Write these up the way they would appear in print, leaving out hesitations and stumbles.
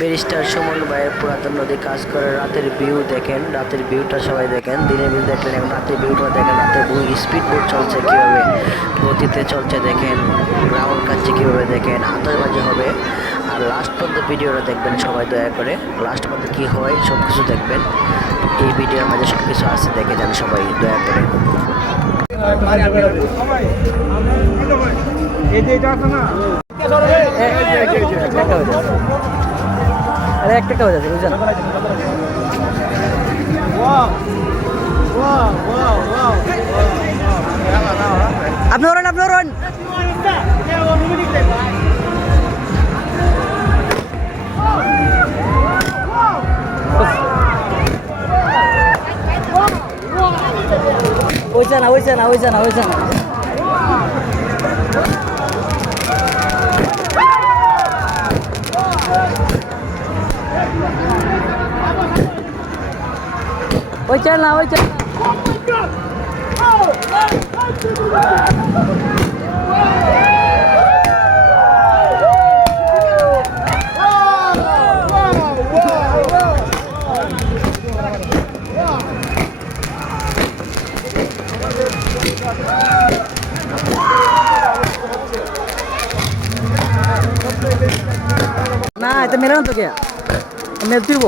Barrister Suman ভাইয়ের পুরাতন নদী কাজ করে রাতের ভিউ দেখেন, রাতের ভিউটা সবাই দেখেন। দিনের ভিউ দেখলেন, এখন রাতের ভিউটা দেখেন। রাতে স্পিড বোট চলছে কীভাবে গতিতে চলছে দেখেন, গ্রাউন্ড কাটছে কীভাবে দেখেন, আতশবাজি হবে। আর লাস্ট পর্যন্ত ভিডিওটা দেখবেন সবাই দয়া করে, লাস্ট পর্যন্ত কী হয় সব কিছু দেখবেন। এই ভিডিওর মাঝে সব কিছু আছে, দেখে যান সবাই দয়া করে। अरे एक टका हो जाते बुझा আপনি ওরেন ওইছে না না এটা মেরে না তো কে মেরে তুইব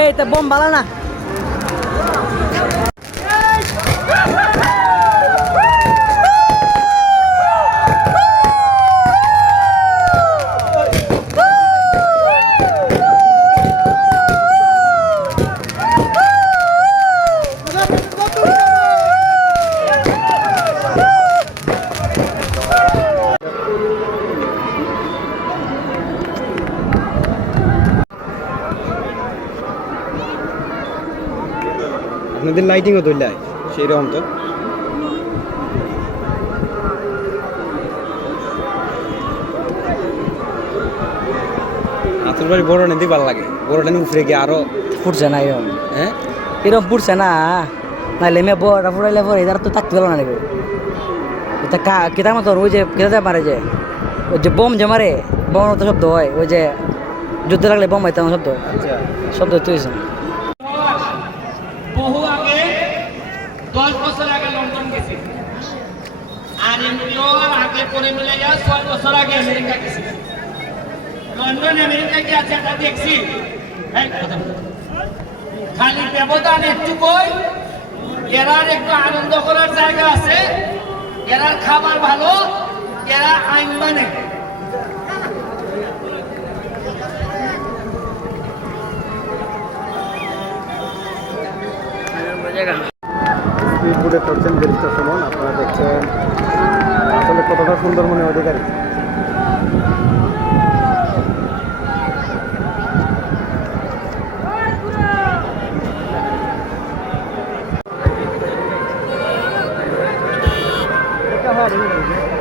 এই তা বোম বালা না আপনাদের লাইটিংও ধরলে সেই রকম তো আতুর বাড়ি বড় নেই ভালো লাগে, বড়টা নিয়ে উফরে গিয়ে আরো ফুটছে না এরকম হ্যাঁ এরকম ফুটছে না নাইলে মেয়ে বড় ফুটাইলে পরে এদের তো থাকতে পারলো না নাকি এটা কেতার মতন ওই যে কেতাতে মারে যে ওই যে বোম যে মারে বোম মতো শব্দ হয়, ওই যে যুদ্ধ লাগলে বোম হয় তেমন শব্দ আচ্ছা শব্দ তুইছে বহু আগে 10 বছর আগে লন্ডন গেছি, আর এমনিও আগে পরে মিলে 6 বছর আগে আমেরিকা গেছি। লন্ডন আমেরিকা কি আছে তা দেখছি, খালি ব্যবধান একটু কই, এরার একটু আনন্দ করার জায়গা আছে, এরার খাবার ভালো, এরা আইন মানে। স্পিড বোটে চড়ছেন ব্যারিস্টার সুমন, আপনারা দেখছেন আসলে কত কতটা সুন্দরবনের অধিকারী। এটা হয়